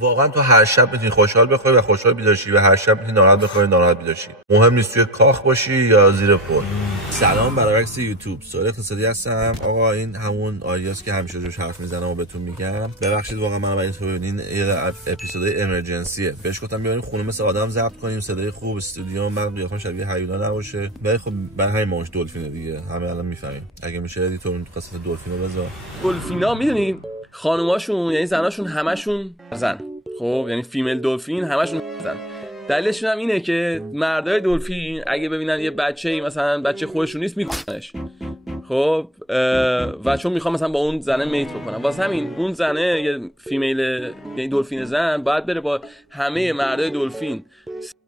واقعا تو هر شب میتونی خوشحال بخوای و خوشحال بیدار شی و هر شب میتونی ناراحت بخوای ناراحت بیدار شی. مهم نیست توی کاخ باشی یا زیر پل. سلام برعکس یوتیوب، سوال اقتصادی هستم. آقا این همون آریاست که همیشه روش حرف میزنم و بهتون میگم. ببخشید واقعا من برای تو ببینین یه اپیزودای امرجنسیه. بهش گفتم بیاریم خونه مثل آدم ضبط کنیم، صدای خوب، استودیو، من قیافم شبیه هیولا نباشه. ولی خب برای همین ماش دلفینه دیگه. همه الان میفهمیم. اگه میشه ادیتور تو قصه دلفینو بذار. دلفینا میدونی خانوماشون یعنی زناشون همشون زن. خب یعنی فیمیل دلفین همشون زن. دلیلشون هم اینه که مردای دلفین اگه ببینن یه بچه‌ای مثلا بچه خودشون نیست میکننش. خب و چون میخوام مثلا با اون زنه میت بکنم، واسه همین اون زنه یه فیمیل یعنی دلفین زن باید بره با همه مردای دلفین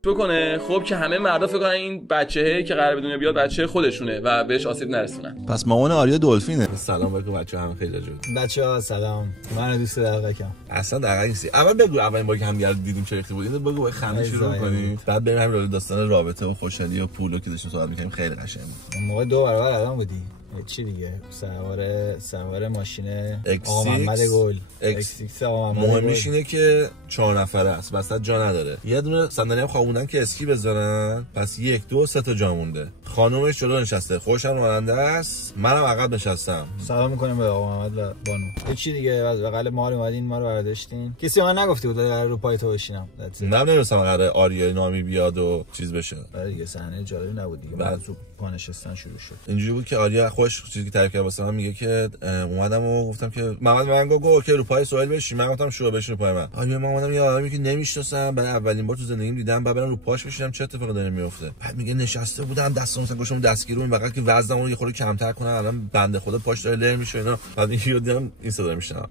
بکنه. خب که همه مردا فکر کنن این بچه‌ای که قراره به دنیا بیاد بچه خودشونه و بهش آسیب نرسونن. پس مامان آریا دلفینه. سلام علیکم بچه‌ها، هم خیلی جون. بچه‌ها سلام. من دوست دقیقم. اصلا دقیقاً نیستی. اول بگو اولین باری که هم دیگه دیدیم چه ریختی بود. اینو بگو با خنده شروع کنیم. بعد بریم همین داستان رابطه و خوشحالی و پولو که داشتیم صحبت می‌کردیم. خیلی قشنگ بود. اون موقع دو برابر الان بودی. چی دیگه؟ سوار ماشین آقا محمد گل. X6 آقا محمد. مهمش اینه که 4 نفره است. وسط جا نداره. یه دونه صندلی هم خوابوندن که اسکی بذارن. پس 1 2 3 تا جا مونده. خانومش جلو نشسته. خوشم راننده است. منم عقب نشستم. سلام می‌کنیم به آقا محمد و بانو. چی دیگه؟ از بغل ما اومدین ما رو برداشتین. کسی من نگفته بود قرار رو پای تو بشینم. من نمی‌دونستم قرار آریا نامی بیاد و چیز بشه. آره دیگه صحنه جالبی نبود دیگه. بعد تو پا نشستن شروع شد. اینجوری بود که آریا خوش چیزی که تعریف کرد واسه من میگه که اومدم و گفتم که محمد من گفت که رو پای سهیل بشین. من گفتم شو بشین رو پای من. آریا من اومدم یه آدمی که نمیشناسم برای اولین بار تو زندگیم دیدم بعد برم رو پاش بشینم چه اتفاقی داره میفته. بعد میگه نشسته بودم دستم مثلا گوشم دستگیرو این بغل که وزنمو رو یه خورده کمتر کنم الان بنده خدا پاش داره لر میشه اینا. بعد اینو دیدم این صدا میشنم.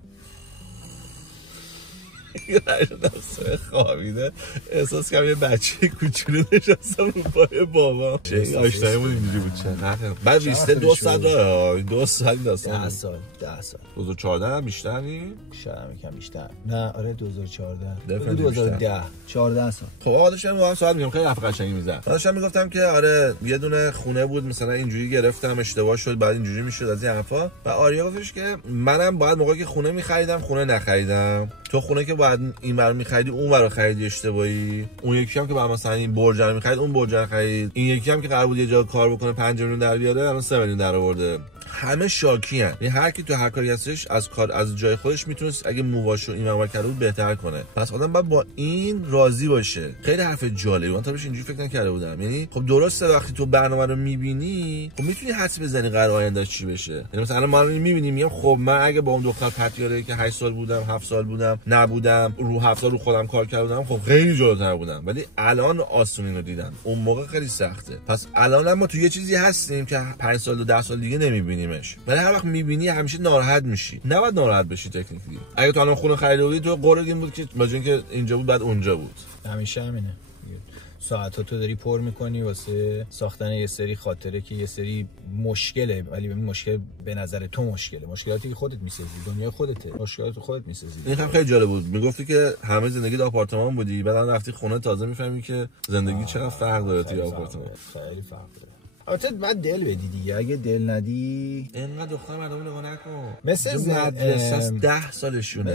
یه دست خوابیده احساس کردم یه بچه کوچولو نشستم رو پای بابا. چه آشنایمون اینجوری بود. چه بعد ریسته 2 ساعت راه 2 ساعت داستان 10 سال 2014 هم بیشتر نی؟ شاید یکم بیشتر. نه آره 2014 2010 14 سال. خب آقا داشتم با هم صحبت می‌کردم خیلی حرف قشنگی می‌زد. داشتم میگفتم که آره یه دونه خونه بود مثلا اینجوری گرفتم اشتباه شد بعد اینجوری میشد از این حرفا و آریا گفتش که منم باید موقعی که خونه می‌خریدم خونه نخریدم. تو خونه که بعد این برو می‌خریدی اون برو خریدی اشتباهی. اون یکی هم که بعد مثلا این برج رو می‌خرید اون برج رو خرید. این یکی هم که قرار بود یه جا کار بکنه 5 میلیون در بیاره الان 3 میلیون در آورده. همه شاکی ان. یعنی هر کی تو هر کاری هستش از کار از جای خودش میتونست اگه مواشو این عمل کرده بود بهتر کنه. پس آدم باید با این راضی باشه. خیلی حرف جالبی. من تا بهش اینجوری فکر نکرده بودم. یعنی خب درسته وقتی تو برنامه رو میبینی خب میتونی حدس بزنی قرار آیندهش چی بشه. یعنی مثلا ما رو میبینیم میگم خب من اگه با اون دختر پتیاره که 8 سال بودم 7 سال بودم نبودم رو 7 سال رو خودم کار کردم خب خیلی جلوتر بودم ولی الان آسونی رو دیدم. اون موقع خیلی سخته. پس الان ما تو یه چیزی هستیم که 5 سال و 10 سال دیگه نمیبینیمش. ولی هر وقت میبینی همیشه ناراحت میشی. نباید ناراحت بشی تکنیکلی. اگه تو الان خونه خریده بودی تو قرار این بود که با اینکه اینجا بود بعد اونجا بود. همیشه همینه. ساعت‌ها تو داری پر می‌کنی واسه ساختن یه سری خاطره که یه سری مشکله ولی این مشکل به نظر تو مشکلاتی که خودت می‌سازی دنیا خودته مشکلات خودت می‌سازی. این هم خیلی جالب بود. میگفتی که همه زندگی تو آپارتمان بودی بعد رفتی خونه تازه می‌فهمی که زندگی چقدر فرق داره توی آپارتمان. خیلی فرق داره. البته بعد دل بدی دیگه. اگه دل ندی اینقدر دختر مردم نگاه نکن. مثل مدرسه 10 سالشونه.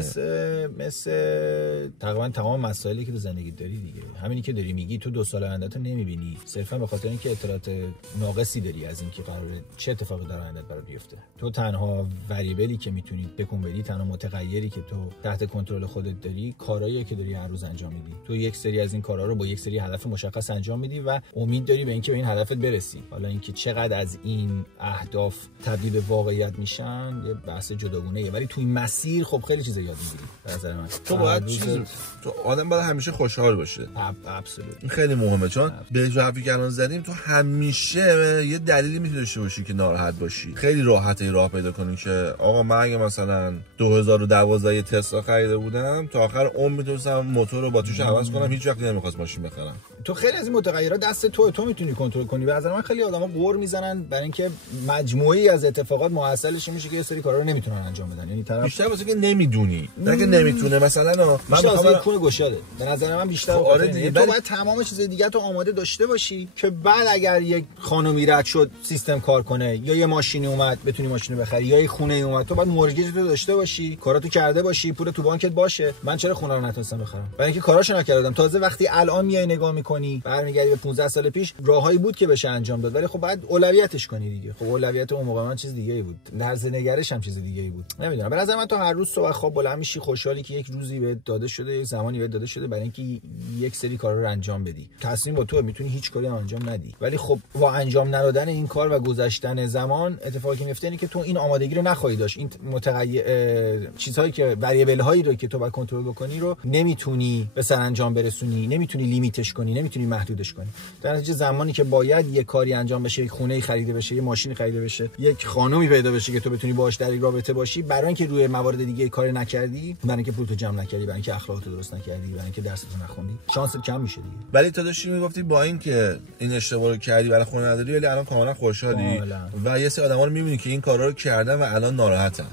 مثل تقریبا تمام مسائلی که تو زندگی داری دیگه. همینی که داری میگی تو 2 سال آینده‌تو نمیبینی صرفا به خاطر اینکه اطلاعات ناقصی داری از اینکه قراره چه اتفاقی در آینده برات بیفته. تو تنها وریبلی که میتونی تکون بدی تنها متغیری که تو تحت کنترل خودت داری کارهایی که داری هر روز انجام میدی. تو یک سری از این کارها رو با یک سری هدف مشخص انجام میدی و امید داری به اینکه به این هدفت برسی. حالا اینکه چقدر از این اهداف تبدیل به واقعیت میشن یه بحث جداگونه‌ایه ولی توی مسیر خب خیلی چیزا یاد میگیری به نظر من. تو باید تو آدم باید همیشه خوشحال باشه. ابسولوت. این خیلی مهمه چون به حرفی که الان زدیم تو همیشه یه دلیلی میتونی داشته باشی که ناراحت باشی. خیلی راحته راه پیدا کنی که آقا من اگه مثلا 2012 یه تسلا خریده بودم تا آخر عمر میتونستم موتور رو با توش عوض کنم هیچ وقت نمیخواست ماشین بخرم. تو خیلی از این متغیرات دست تو میتونی کنترل کنی. به نظر من خیلی آدما قور میزنن برای اینکه مجموعی از اتفاقات محصلش میشه که یه سری کارا رو نمیتونن انجام بدن. یعنی طرف بیشتر واسه که نمیدونی، نه که نمیتونه. مثلا من میخوام کون گشاده به نظر من بیشتر آره دیگه. تو باید تمام چیز دیگه تو آماده داشته باشی که بعد اگر یک خانومی رد شد سیستم کار کنه، یا یه ماشینی اومد بتونی ماشینو بخری، یا یه خونه اومد تو باید مورگیج تو داشته باشی، کاراتو کرده باشی، پول تو بانکت باشه. من چرا خونه رو نتونستم بخرم؟ برای اینکه کاراشو نکردم. تازه وقتی الان میای نگاه میکنی برمیگردی به 15 سال پیش، راههایی بود که بشه انجام داد، ولی خب بعد اولویتش کنی دیگه. خب اولویت اون موقع من چیز دیگه‌ای بود، طرز نگرش هم چیز دیگه‌ای بود. نمیدونم، به نظر من تو هر روز صبح خواب بلند میشی خوشحالی که یک روزی بهت داده شده، یک زمانی بهت داده شده برای اینکه یک سری کارا رو انجام بدی. تصمیم با تو، میتونی هیچ کاری انجام ندی، ولی خب با انجام ندادن این کار و گذشتن زمان اتفاقی که میفته اینه که تو این آمادگی رو نخواهی داشت. این چیزهایی که وریبل هایی رو که تو باید کنترل بکنی رو نمیتونی به سرانجام برسونی، نمیتونی لیمیتش کنی، نمیتونی محدودش کنی. در نتیجه زمانی که باید یک کاری انجام بشه، یک خونه خریده بشه، یک ماشین خریده بشه، یک خانومی پیدا بشه که تو بتونی باهاش در رابطه باشی، برای اینکه روی موارد دیگه کار نکردی، برای اینکه پولتو جمع نکردی، برای اینکه اخلاقتو درست نکردی، برای اینکه درستو نخوندی، شانست کم میشه دیگه. ولی تو داشتی میگفتی با اینکه این اشتباه رو کردی برای خونه نداری، ولی الان کاملا خوشحالی و یه سری آدما رو میبینی که این کارا رو کردن و الان ناراحتن.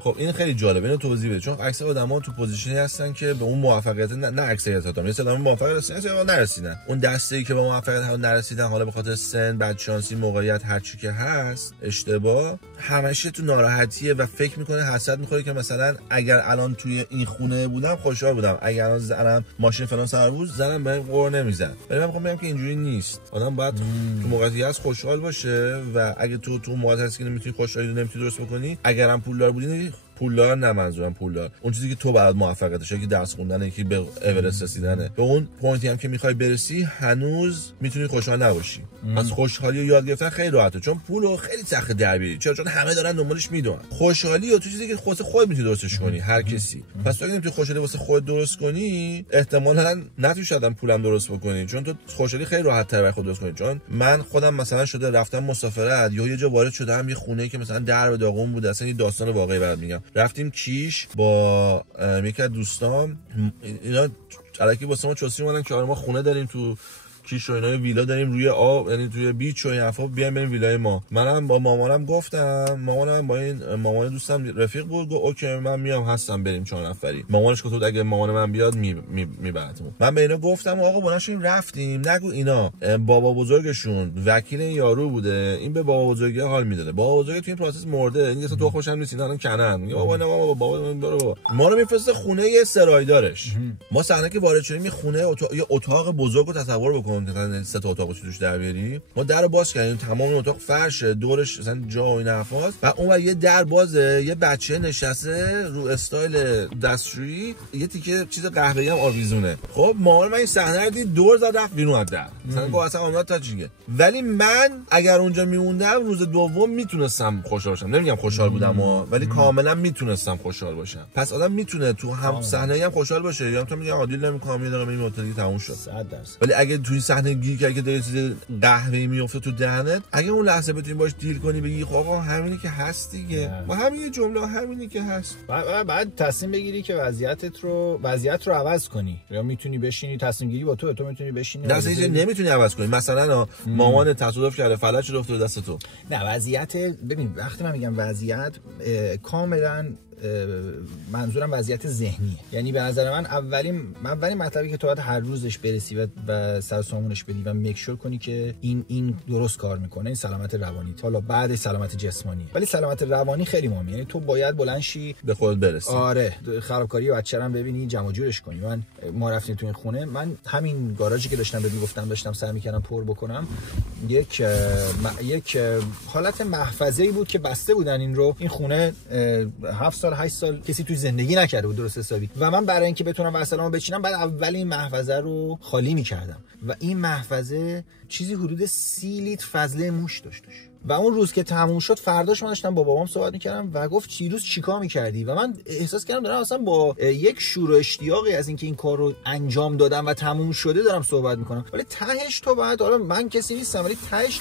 خب این خیلی جالبه، اینو توضیح بده، چون اکثر آدما تو پوزیشنی هستن که به اون موفقیت نه اکثریت آدما، یه سری آدما موفق هستن یا نرسیدن. اون دسته‌ای که به موفقیت ها نرسیدن، حالا به خاطر سن، بدشانسی، موقعیت، هر چی که هست، اشتباه، همیشه تو ناراحتیه و فکر میکنه، حسرت میخوره که مثلا اگر الان توی این خونه بودم خوشحال بودم، اگر الان زنم ماشین فلان سوار بود زنم بهم قور نمیزد. ولی من میخوام بگم که اینجوری نیست. آدم باید تو موقعیتی هست خوشحال باشه و اگه تو موقعیتی هست که نمیتونی خوشحالی رو نمیتونی درست بکنی، اگرم پولدار بودی، پولدار نه منظورم پولدار، اون چیزی که تو بعد موفقیتش، یکی درس خوندنه، یکی به اورست رسیدنه، به اون پوینتی هم که میخوای برسی هنوز میتونی خوشحال نباشی. از خوشحالی رو یاد گرفتن خیلی راحته، چون پولو خیلی سخت در بیاری. چون همه دارن دنبالش میدونن. خوشحالی رو تو چیزی که خودت میتونی درستش کنی، هر کسی. پس تو اگه نمیتونی خوشحالی واسه خودت درست کنی، احتمالاً نتونی شدن پولم درست بکنی، چون تو خوشحالی خیلی راحت تر برای خودت درست کنی. چون من خودم مثلا شده رفتم مسافرت، یه جا وارد شدم، یه خونه‌ای که مثلا در به داغون بود، اصلا یه داستان واقعی برات میگم. رفتیم کیش با یکی از دوستام، اینا الکی واسه ما چوسی اومدن که آره ما خونه داریم تو کیش و اینا، ویلا داریم روی آب، یعنی توی بیچ و این حرفا، بیایم بریم ویلای ما. منم با مامانم گفتم، مامانم با این مامان دوستم رفیق بود، گفت اوکی من میام هستم بریم 4 نفری. مامانش گفت اگه مامان من بیاد میبرتمون. من به اینا گفتم آقا بلاشیم رفتیم، نگو اینا بابا بزرگشون وکیل این یارو بوده، این به بابا بزرگی حال میداده، بابا بزرگ تو این پروسس مرده، این اصلا تو خوشم نیست، اینا الان کنن، میگه بابا نه بابا برو ما رو میفرسته خونه سرایدارش. ما صحنه که وارد شدیم خونه یه اتاق بزرگو تصور بکن، مثلا 3 تا اتاقو توش در بیاری. ما درو باز کردیم، تمام اتاق فرشه، دورش مثلا جا و این حرفاست، و اونور یه در بازه، یه بچه نشسته رو استایل دستشویی، یه تیکه چیز قهوه‌ای هم آویزونه. خب ما من این صحنه رو دید، دور زد رفت بیرون از در، مثلا گفت اصلا اون تا چیه. ولی من اگر اونجا میموندم روز دوم میتونستم خوشحال باشم، نمیگم خوشحال بودم ولی کاملا میتونستم خوشحال باشم. پس آدم میتونه تو هم صحنه‌ای هم خوشحال باشه، یا تو میگه عادل نمی‌کنم یه دقیقه بریم هتل دیگه تموم شد 100%. ولی اگه تو این صحنه گیر کردی که داره چیز قهوه‌ای میفته تو دهنت، اگه اون لحظه بتونی باش دیل کنی، بگی خب آقا همینی که هست دیگه، با همین جمله همینی که هست، بعد تصمیم بگیری که وضعیت رو عوض کنی، یا میتونی بشینی، تصمیم گیری با تو میتونی بشینی، در اصل نمیتونی عوض کنی. مثلا مامان تصادف کرده فلج شد افتاد دست تو. نه وضعیت، ببین وقتی من میگم وضعیت کاملا منظورم وضعیت ذهنیه. یعنی به نظر من اولین مطلبی که تو باید هر روزش برسی و سر سامونش بدی و میکشور کنی که این درست کار میکنه، این سلامت روانی، حالا بعد سلامت جسمانی، ولی سلامت روانی خیلی مهمه. یعنی تو باید بلند شی به خودت برسی. آره، خرابکاری بچه‌رم ببینی، جمع جورش کنی. ما رفتیم تو این خونه، من همین گاراژی که داشتم داشتم سعی میکردم پر بکنم، یک حالت محفظه‌ای بود که بسته بودن این خونه 7 سال 8 سال کسی توی زندگی نکرده بود درست حسابی، و من برای اینکه بتونم وسلامو بچینم بعد اول این محفظه رو خالی می‌کردم، و این محفظه چیزی حدود 30 لیتر فضله موش داشتش. و اون روز که تموم شد فرداش من داشتم با بابام صحبت می‌کردم و گفت چیروز چیکار می‌کردی و من احساس کردم دارم اصلا با یک شور و اشتیاقی از اینکه این کار رو انجام دادم و تموم شده دارم صحبت می‌کنم. ولی تهش تو باید، حالا من کسی نیستم ولی تهش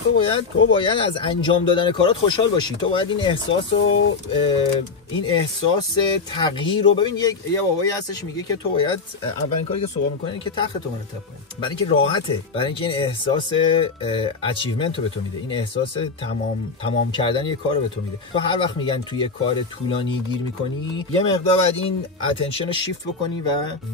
تو باید از انجام دادن کارات خوشحال باشی. تو باید این احساس تغییر رو ببین. یه بابایی هستش میگه که تو باید اولین کاری که صحبت می‌کنی اینه که تختتو مرتب کنی، برای اینکه راحته، برای اینکه این احساس اچیومنت رو به تو میده، این احساس تمام کردن یه کار رو به تو میده. تو هر وقت میگن توی یه کار طولانی گیر می‌کنی یه مقدار باید این اتنشن رو شیفت بکنی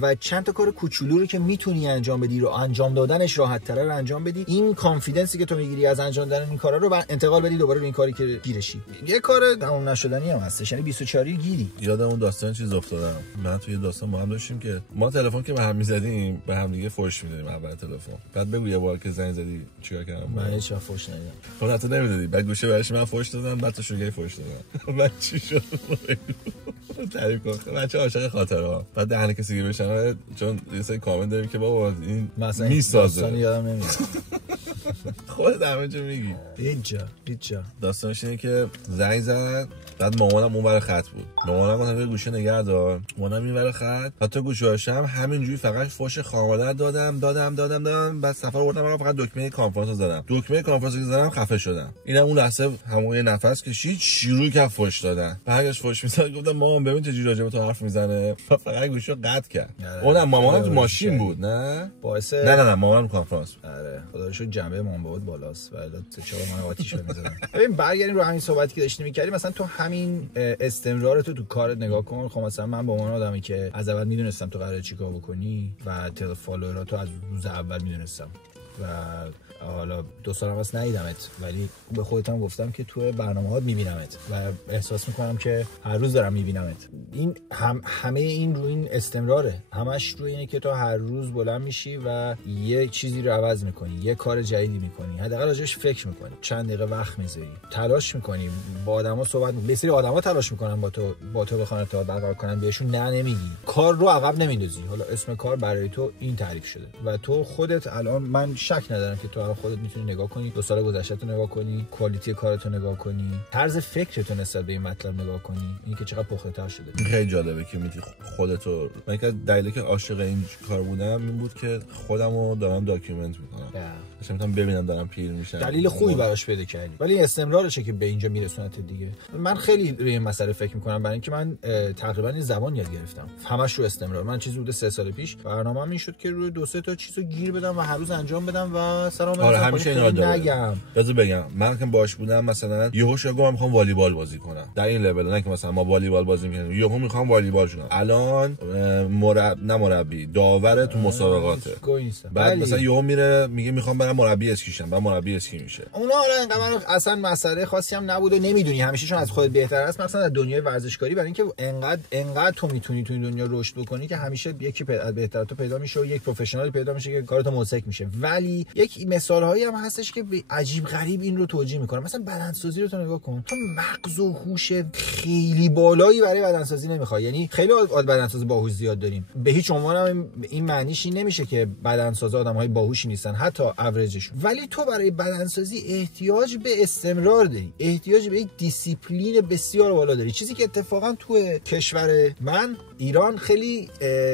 و چند تا کار کوچولو رو که میتونی انجام بدی رو انجام دادنش راحت‌تره رو انجام بدی. این کانفیدنسی که تو میگیری از انجام دادن این کارا رو انتقال بدی دوباره به این کاری که گیرشی. یه کار تمام نشدنی هم هستش، یعنی 24 گیری. یادم اون داستان چیز افتادم. من توی داستان با هم داشتیم که ما تلفن که به هم می‌زدیم به هم دیگه فوش می‌دادیم اول تلفن. بعد بگو یه بار که زنگ زدی چیکار کردم؟ من هیچ وقت فوش ندادم. تو حتی نمیدادی. بعد گوشه برش من فوش دادم، بعد تو شوگه فوش دادم. بعد چی شد؟ تعریف کن. بچه عاشق خاطره ها. بعد دهن کسی که بشنوه چون یه سری کامنت داریم که بابا این میسازه. داستان یادم نمیاد. خودت همه چی میگی. هیچ جا. داستانش اینه که زنگ زد، بعد مامانم اونور خط بود. مامانم گفتم یه گوشه نگه دار. مامانم اینور خط. حتی گوشه‌هاشم همینجوری فقط فوش خانواده دادم. بعد سفر بردم فقط دکمه کنفرانس زدم. دکمه کنفرانس که زدم خفه شدم. اینم اون لحظه همون یه نفس کشید، شروع کرد فوش دادن. بعدش فوش می‌زد. گفتم مامان ببین چه جوری راجع به تو حرف میزنه. فقط گوشو قطع کرد. اونم مامانم تو ماشین بود، نه؟ باعث نه مامانم کنفرانس. آره خدا رو شکر جنبه مامان بود بالاست ولی سه چهار من آتیش می‌زدم. ببین برگردیم رو همین صحبتی که داشتیم می‌کردیم. مثلا تو همین استمرار تو کارت نگاه کن. خب مثلا من با عنوان آدمی که از اول میدونستم تو قراره چیکار بکنی و تعداد فالووراتو از روز اول میدونستم و حالا 2 سال هم از ندیدمت ولی به خودتم گفتم که تو برنامه‌هات میبینمت و احساس میکنم که هر روز دارم میبینمت. این همه این رو این استمراره، همش رو اینه که تو هر روز بلند میشی و یه چیزی رو عوض میکنی، یه کار جدیدی میکنی، حداقل راجعش فکر میکنی، چند دقیقه وقت میذاری، تلاش میکنی، با آدما صحبت میکنی. بسیاری آدما تلاش میکنن با تو بخوان ارتباط برقرار کنن، بهشون نه نمیگی، کار رو عقب نمیندازی. حالا اسم کار برای تو این تعریف شده و تو خودت الان من شک ندارم که تو خودت میتونی نگاه کنی، 2 سال گذشته نگاه کنی، کوالیتی کارتو نگاه کنی، طرز فکرتو نسبت به این مطلب نگاه کنی، این که چقدر پخته‌تر شده. خیلی جالبه که میتونی خودتو، من که دلیلی که عاشق این کار بودم این بود که خودمو دارم داکیومنت میکنم. داشتم میتونم ببینم دارم پیر میشم. دلیل خوبی براش پیدا کردی. ولی استمرارشه که به اینجا میرسونت دیگه. من خیلی روی این مسئله فکر میکنم برای اینکه من تقریبا این زبان یاد گرفتم. همش رو استمرار. من چیزی بوده 3 سال پیش برنامه‌ام این شد که روی 2-3 تا چیزو گیر بدم و هر روز انجام بدم و سلام همیشه اینا نگم. بذار بگم من که باش بودم مثلا یهو شگم میخوام والیبال بازی کنم. در این لول نه که مثلا ما والیبال بازی میکنیم یهو میخوام والیبال شم. الان مربی داور تو مسابقاته. بعد مثلا یهو میره میگه میخوام برم مربی اسکی شم. بعد مربی اسکی میشه. اونا حالا اصلا مسئله خاصی هم نبود و نمیدونی همیشه چون از خودت بهتر است مثلا در دنیای ورزشکاری برای اینکه انقدر تو میتونی تو این دنیا رشد بکنی که همیشه یکی بهتر تو پیدا میشه و یک پروفشنال پیدا میشه که کارتو موثق میشه. ولی یک مثالهایی هم هستش که عجیب غریب این رو توجیه میکنه. مثلا بدنسازی رو تو نگاه کن، تو مغز و هوش خیلی بالایی برای بدنسازی نمیخوای. یعنی خیلی بدنساز باهوش زیاد داریم، به هیچ عنوان هم این معنیش این نمیشه که بدنساز آدمهای باهوشی نیستن، حتی اوریجشون. ولی تو برای بدنسازی احتیاج به استمرار داری، احتیاج به یک دیسیپلین بسیار بالا داری، چیزی که اتفاقا تو کشور من ایران خیلی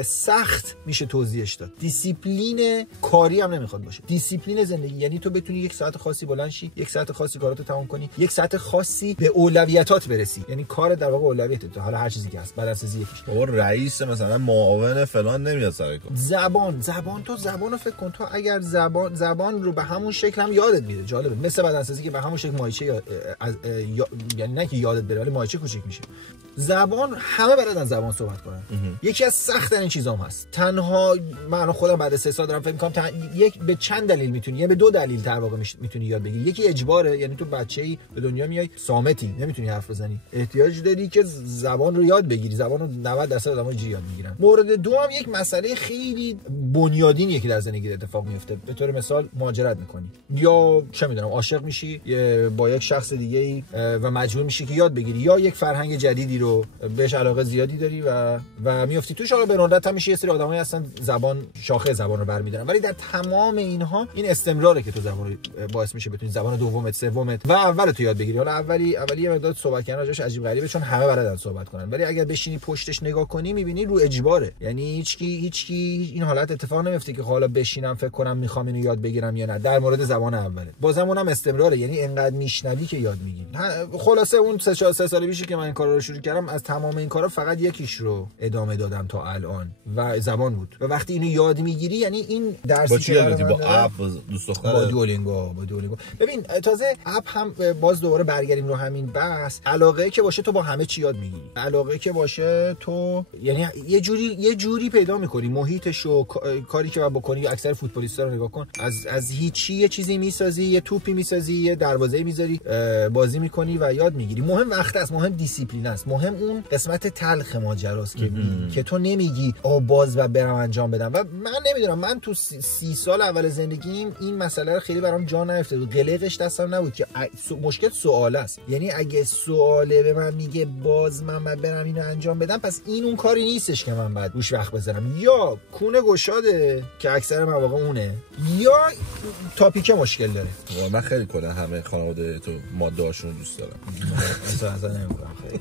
سخت میشه توضیحش داد. دیسیپلین کاری هم نمیخواد باشه، دیسیپلین زندگی. یعنی تو بتونی 1 ساعت خاصی بلند شی، 1 ساعت خاصی کاراتو تمام کنی، 1 ساعت خاصی به اولویتات برسی. یعنی کار در واقع اولویتت، حالا هر چیزی که هست، بدنسازی یکیش. بابا رئیس مثلا معاون فلان نمیاد سر کار. زبان تو زبانو فکر کن، تو اگر زبان رو به همون شکل هم یادت میره. جالبه مثل بدنسازی که به همون شکل مایچه یعنی نه که یادت بره ولی مایچه کوچیک میشه. زبان همه بلدن زبان صحبت کنن. یکی از سخت‌ترین چیزام هست. تنها من خودم بعد 3 سال دارم فکر می‌کنم یک به چند دلیل میتونی، یا به 2 دلیل در واقع میتونی یاد بگیری. یکی اجباره، یعنی تو بچه‌ای به دنیا میای صامتی، نمیتونی حرف بزنی، احتیاج داری که زبان رو یاد بگیری. زبان رو 90% آدم‌ها یاد میگیرن. مورد دوم یک مسئله خیلی بنیادینیه که در زندگی اتفاق میفته. به طور مثال مهاجرت می‌کنی یا چه می‌دونم عاشق میشی با یک شخص دیگه‌ای و مجبور میشی که یاد بگیری، یا یک فرهنگ جدیدی رو بهش علاقه زیادی داری و میافتی توش. حالا به ندرت هم میشه یه سری آدمایی هستن شاخه زبان رو برمی‌دارن، ولی در تمام اینها این استمراره که تو زبان رو باعث میشه بتونی زبان دومت، سومت و اولت یاد بگیری. حالا اولی یه مقدار صحبت کردن راجعش عجیب غریبه چون همه بلدن صحبت کنن، ولی اگر بشینی پشتش نگاه کنی میبینی رو اجباره. یعنی هیچکی این حالت اتفاق نمیفته که حالا بشینم فکر کنم میخوام اینو یاد بگیرم یا نه. در مورد زبان اوله بازم اونم استمراره، یعنی انقدر میشنوی که یاد میگیری. خلاصه اون 3 سال پیشی که من این کارا رو شروع کردم، از تمام این کارا فقط یکیش رو ادامه دادم تا الان و زبان بود. و وقتی اینو یاد میگیری، یعنی این درسی که با اپ دوست دختر با دوولینگو ببین تازه اپ هم باز دوباره برگردیم رو همین بحث. علاقه که باشه تو با همه چی یاد میگیری. علاقه که باشه تو یعنی یه جوری پیدا میکنی محیطشو، کاری که باید بکنی. اکثر فوتبالیستا رو نگاه کن، از هیچی یه چیزی میسازی، یه توپی میسازی، یه دروازه‌ای میذاری، بازی میکنی و یاد میگیری. مهم وقت است، مهم دیسیپلین است، مهم اون قسمت تلخ ماجراست که تو نمیگی باز و برم انجام بدم. و من نمیدونم، من تو 30 سال اول زندگیم این مسئله رو خیلی برام جا نیفتاد و قلقش دستم نبود که مشکل سوال است. یعنی اگه سواله به من میگه باز من برم اینو انجام بدم، پس این اون کاری نیستش که من باید روش وقت بذارم. یا کونه گشاده که اکثر مواقع اونه، یا تاپیک مشکل داره. من خیلی کلا همه خانواده تو ماده‌هاشون رو دوست دارم. اصلا نمی‌کنم خیلی.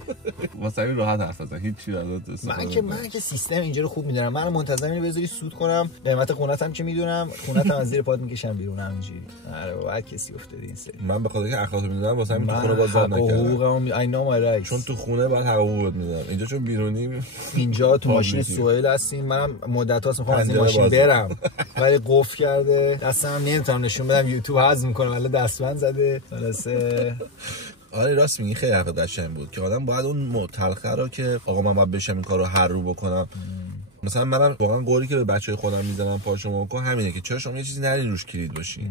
واسه این راحت حرف بزن، هیچ چیزی ازت من که سیستم اینجا رو خوب میدونم. من منتظر اینو بذاری سود کنم، قیمت خونتم که میدونم، خونتم از زیر پات میکشم بیرون همینجوری. آره واقعا کسی افتاده این سری. من به خاطر اینکه اخلاقو میدونم واسه همین تو خونه بازار نکردم. حقوقم I know my rights. چون تو خونه بعد حقوقت میدم. اینجا چون بیرونی، اینجا تو ماشین سوئیل هستیم. منم مدت‌هاست میخوام از این ماشین برم ولی قفل کرده، دستم نمیتونم نشون بدم، یوتیوب حذف میکنه ولی دستبند زده. خلاصه آره راست میگی، خیلی حرف قشنگ بود که آدم باید اون تلخه رو که آقا من باید بشم این کارو هر رو بکنم. مثلا منم واقعا قولی که به بچهای خودم میزنم پاشو کن همینه که چرا شما یه چیزی نرین روش کلید باشین.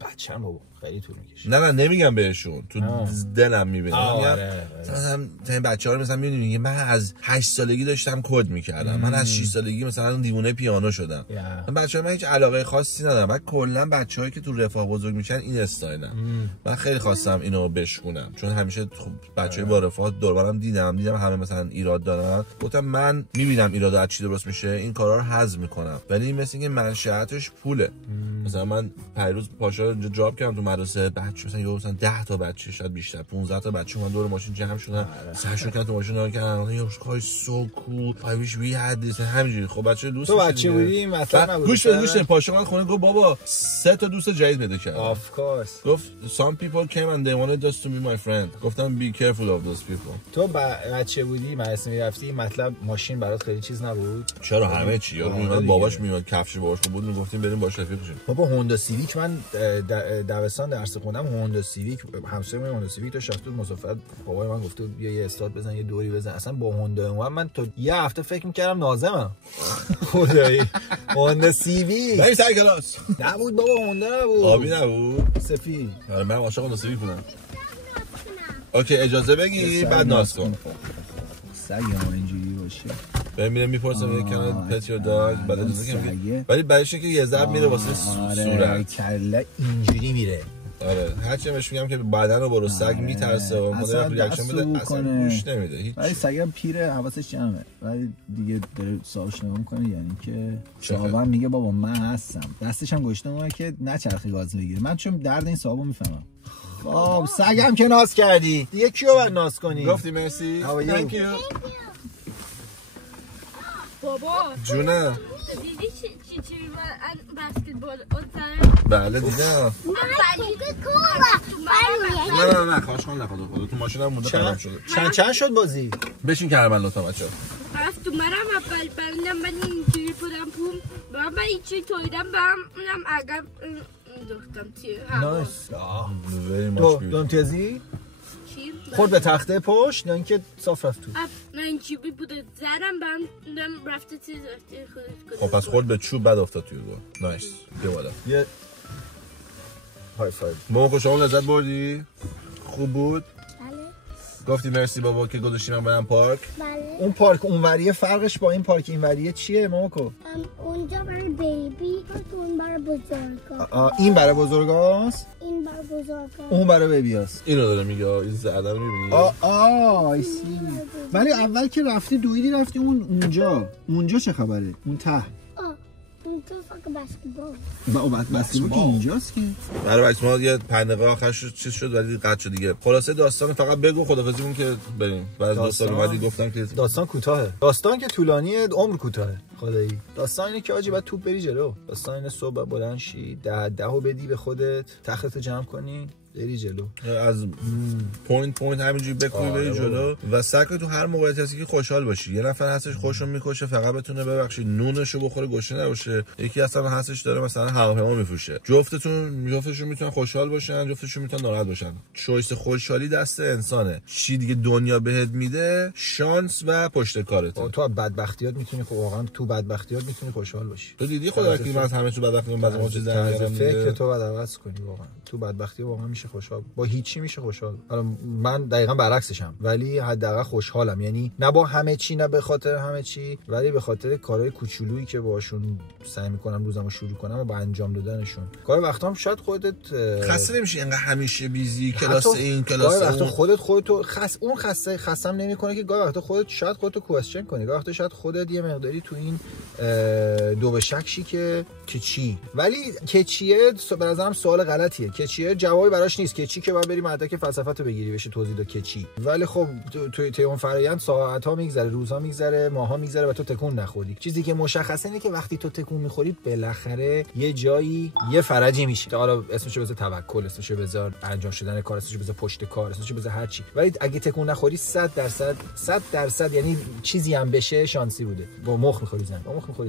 بچه‌م بابا خیلی طول میکشه. نه نمیگم بهشون، تو دلم میبینم. مثلا این بچه‌ها رو مثلا میبینی میگه من از 8 سالگی داشتم کد میکردم، من از 6 سالگی مثلا دیوونه پیانو شدم. بچه‌ها من هیچ علاقه خاصی ندارم. من کلا بچه‌هایی که تو رفاه بزرگ میشن این استایلن. من خیلی خواستم اینو بشکنم چون همیشه خب بچه‌های با رفاه دور برم دیدم همه مثلا ایراد دارن. گفتم من میبینم ایراد از چی درست میشه، این کارا رو حذف میکنم. ولی مثل اینکه منشأتش پوله. مثلا من پیروز پاشا جاب کردم تو مدرسه، بچه مثلا 10 تا بچه، شاید بیشتر 15 تا بچه من دور ماشین جمع شدن، سرشون کردن تو ماشین نگاه کردن، یه کار سو کول I wish we had this همینجوری. خب بچه دوست تو بچه بودی مثلا نبود. گوش پاشا من خونه گفت بابا 3 تا دوست جدید پیدا کردم. of course گفت some people came and they wanted just to be my friend. گفتم be careful of those people. تو بچه بودی مدرسه میرفتی، مطلب ماشین برات خیلی چیز نبود؟ چرا همه چی میومد، باباش میومد، کفش باباش بود، میگفتیم بریم باش رفیق بشیم. بابا هوندا سیویک، من دبستان درس خوندم، هوندا سیویک، همسایه من هوندا سیویک داشت، تو مسافرت بابای من گفته یه استارت بزن یه دوری بزن. اصلا با هوندا من تو یه هفته فکر می‌کردم نازمم. خدایی هوندا سیویک بریم سر کلاس. نبود بابا، هوندا نبود، آبی نبود، سفید. آره من عاشق هوندا سیویک بودم. اوکی اجازه بگی بعد ناز کن. سگ ما اینجوری باشه. میرم میپرسم یه کانال پت یور داگ، بعد اجازه میگم ولی بعدش که یه ضرب میره واسه صورت کله اینجوری میره. آره هرچی بهش میگم که بدن رو برو سگ میترسه و مدل ریاکشن بده، اصلا گوش نمیده هیچ. ولی سگم پیره، حواسش جمعه، ولی دیگه داره صاحبش نگاه میکنه، یعنی که صاحبم میگه بابا من هستم، دستش هم گشته ما که نچرخی گاز بگیره. من چون درد این صاحبو میفهمم. خب سگم که ناز کردی دیگه کیو باید ناز کنی؟ گفتی مرسی thank you. بابا جونه دیدی چی بسکتبال اوزن؟ بله دیدم. نه خواهش کن نخواد تو ماشینم مونده خراب شده. چند شد بازی؟ بشین کربن لطفا بچه‌ها. رفت تو منم اول بندم من اینجوری بودم پوم من اینجوری تویدم اونم عقب دختم توی هوا. تو امتیازی؟ خورد به تخته پشت یا اینکه صاف رفت تو؟ نه اینجوری بوده زدم بندم رفته چیز خودت. خب پس خورد به چوب بعد افتاد توی دو. نایس. بیا بالا. یه های فایو. مامان شما لذت بردی؟ خوب بود؟ بله. گفتی مرسی بابا که گذاشتی من برم پارک. بله. اون پارک اونوریه فرقش با این پارک اینوریه چیه ماماکو؟ اونجا برای بیبی، اون برای بزرگا. این برای بزرگاست؟ این برای بزرگا. اون برای بیبیاست. اینو داره میگه این زرده رو میبینی؟ آیسی. ولی اول که رفتی دویدی رفتی اونجا چه خبره؟ اون ته. اون تو فقط بسکتبال. بسکتبال که اینجاست که. برای بچه‌ها یه 5 دقیقه آخرش چیز شد ولی قطع شد دیگه. خلاصه داستان فقط بگو خدافظی کن که بریم. بعد دوستان اومدی گفتن که داستان کوتاهه. داستان که طولانیه، عمر کوتاهه. خدایی. داستان اینه که آجی بعد توپ بری جلو. داستان اینه صبح بلند شی، 10 بدی به خودت، تختتو جمع کنی. بری جلو از پوینت همینجوری بکنی بری جلو و سعی کنی تو هر موقعیتی هستی که خوشحال باشی. یه نفر هستش خوشو میکشه فقط بتونه ببخشید نونشو بخوره گوشه نباشه، یکی اصلا هستش داره مثلا هواپیما میفروشه. جفتشون میتونن خوشحال باشن، جفتشون میتونن ناراحت باشن. چویس خوشحالی دست انسانه. چی دیگه دنیا بهت میده؟ شانس و پشت کارته. تو بدبختیات میتونی واقعا تو بدبختیات میتونی خوشحال باشی. تو دیدی خدا وکیلی من از همه تو بدبختیام بعضی موقع چیزا میگم فکر تو بعد عوض کنی. واقعا تو بدبختی واقعا میشه خوشحال، با هیچی میشه خوشحال. حالا من دقیقاً برعکسشم ولی حداقل خوشحالم، یعنی نه با همه چی نه به خاطر همه چی، ولی به خاطر کارهای کوچولویی که باشون سعی میکنم روزمو شروع کنم و با انجام دادنشون. گاهی وقتا هم شاید خودت خسته نمیشی انقدر همیشه بیزی کلاس این کلاس گاهی وقتا خودتو خستم نمیکنه که گاهی وقتا خودتو کوئسچن کنی، گاهی وقتا شاید خودت یه مقداری تو این دو به شک شی که چی، ولی که چیه به نظرم سوال غلطیه. که چیه جوابی براش نیست. که چی که باید بری مدرک فلسفه‌تو بگیری بشه توضیح داد که چی. ولی خب توی اون فرآیند ساعت‌ها میگذره، روزها میگذره، ماه‌ها میگذره و تو تکون نخوری. چیزی که مشخصه اینه که وقتی تو تکون می‌خوری بالاخره یه جایی یه فرجی میشه. حالا اسمشو بذار توکل، اسمشو بذار انجام شدن کار، اسمشو بذار پشت کار، اسمشو بذار هر چی. ولی اگه تکون نخوری 100% یعنی چیزی هم بشه شانسی بوده. با مخ می‌خوری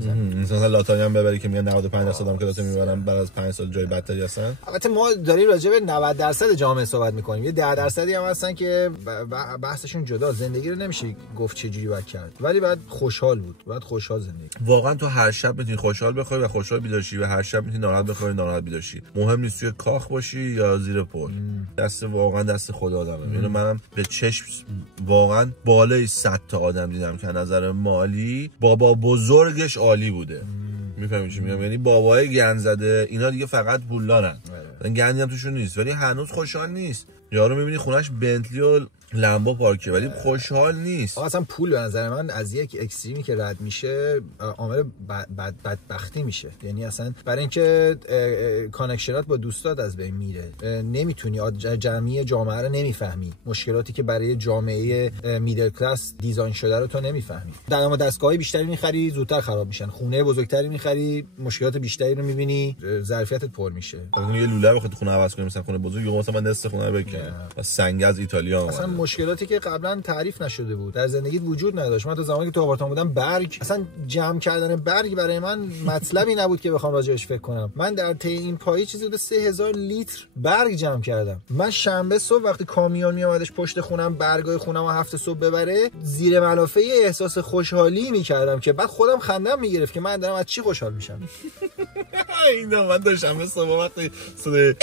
زن. مثلا لاتاری هم ببری که میگن 95% هم کلاس میبرن بعد از 5 سال جای بدتری هستن. البته ما داریم راجع به 90% جامعه صحبت می‌کنیم. یه 10% هم هستن که بحثشون جدا. زندگی رو نمیشه گفت چه جوری باید کرد، ولی باید خوشحال بود، باید خوشحال زندگی. واقعا تو هر شب میتونی خوشحال بخوای و خوشحال بیدار شی و هر شب میتونی ناراحت بخوای و ناراحت بیدار شی. مهم نیست توی کاخ باشی یا زیر پل. واقعا دست خدا آدمه. یعنی منم به چشم واقعا بالای 100 تا آدم دیدم که نظر مالی بابا بزرگش عالی بوده. میفهمی چی میگم؟ یعنی بابای گند زده اینا دیگه فقط پولدارن. گندی هم توشون نیست ولی هنوز خوشحال نیست. یارو میبینی خونش بنتلی و لامبو پارکه ولی خوشحال نیست. اصلا پول به نظر من از یک اکستریمی که رد میشه عامل بدبختی میشه. یعنی اصلا برای اینکه کانکشنات با دوستات از بین میره، نمیتونی جامعه رو نمیفهمی، مشکلاتی که برای جامعه میدل کلاس دیزاین شده رو تو نمیفهمی. درآمد دستگاهی بیشتری میخری زودتر خراب میشن، خونه بزرگتری میخری مشکلات بیشتری رو میبینی، ظرفیتت پر میشه. یه لوله بخواد خونه عوض کنی مثلا خونه بزرگ مثلا من نصف خونه رو بکنم سنگ از ایتالیا اصلا مشکلاتی که قبلا تعریف نشده بود در زندگیت وجود نداشت. من تا زمانی که تو آپارتمان بودم برگ اصلا جمع کردن برگ برای من مطلبی نبود که بخوام راجعش فکر کنم. من در طی این پای چیزی حدود 3000 لیتر برگ جمع کردم. من شنبه صبح وقتی کامیون میومدش پشت خونم برگای خونم و هفته صبح ببره زیر ملافه احساس خوشحالی میکردم که بعد خودم خندم میگرفت که من دارم از چی خوشحال میشم. اینا من داشتم صبح وقتی صدای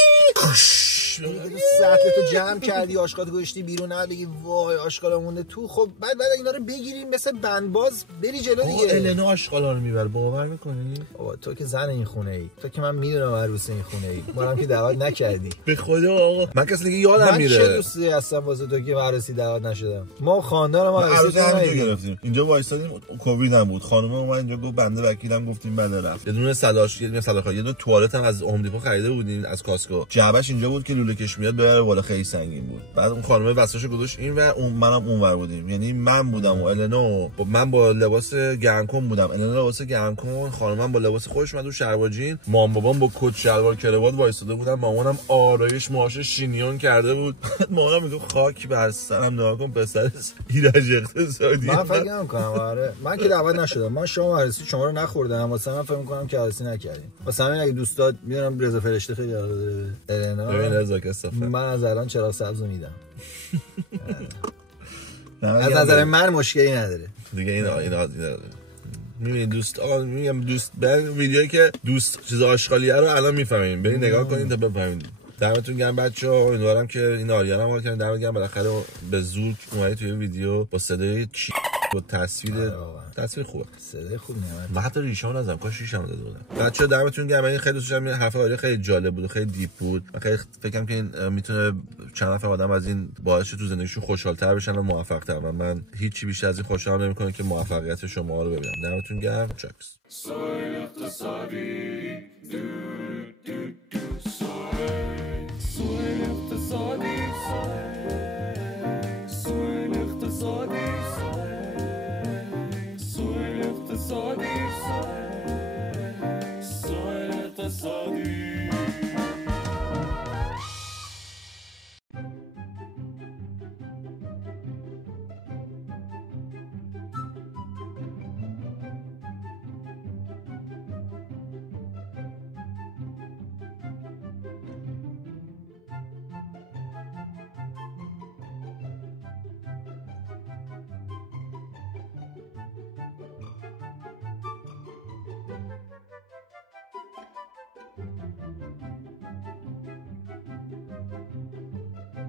سطلتو جمع کردی آشغالات گوشتی بیرون نه بگی وای آشغالا مونده تو. خب بعد اینا رو بگیریم مثل بندباز بری جلو دیگه. النا آشغالا رو میبر باور میکنی؟ بابا تو که زن این خونه ای، تو که من میدونم عروس این خونه ای، منم که دعوت نکردی. به خدا آقا من کسی دیگه یادم میره. من چه دوستی هستم واسه تو که عروسی دعوت نشدم. ما خاندان ما عروسی گرفتیم. اینجا وایسادیم کووید هم بود. خانم اومد اینجا گفت بنده وکیلم گفتیم بله رفت. یه دونه صداش یه دونه توالت هم از هوم دیپو خریده بودیم از کاسکو. جعبش اینجا بود که لوله کش میاد ببره بالا، خیلی سنگین بود. بعد اون خانم وسطاشو گذاشت این و منم اونور بودیم. یعنی من بودم و النا من با لباس گرمکن بودم، النا لباس گرمکن، خانمم با لباس خوش اومد و شلوار جین، مام با کت شلوار کراوات وایساده بودن. مامانم آرایش ماشه شینیون کرده بود. مامانم میگه خاک بر سرم نگاه کن پسر ایرج اقتصادی. من فکر نمی‌کنم آره من که دعوت نشدم. من شما عروسی شما رو نخوردم واسه من فکر می‌کنم که عروسی نکردین. واسه همین اگه دوستات میدونم رضا فرشته خیلی النا ببین رضا کسافت من از الان چراغ سبز میدم. از نظر من مشکلی نداره دیگه. اینا میبینید دوست آقا میگم دوست ویدیویی که دوست چیز آشغالیه رو الان میفهمین. برید نگاه کنین تا بفهمید. دمتون گرم بچه‌ها. امیدوارم که این آریانا هم حال کنید. دمتون گرم بالاخره به زور اومدی توی ویدیو با صدای با تصویر خوبه. صدای خوب نمیاد. من حتی ریشه‌مو نزدم، کاش ریشه‌مو داده بودم. بچه‌ها دمتون گرم. این خیلی دوستم. این حرف آریا خیلی جالب بود و خیلی دیپ بود. من خیلی فکرم که این میتونه چند نفر آدم از این باعث شه تو زندگیشون خوشحال‌تر بشن و موفق‌تر. و من هیچی بیشتر از این خوشحالم نمی‌کنه که موفقیت شما رو ببینم. دمتون گرم. چاکس. اقتصادی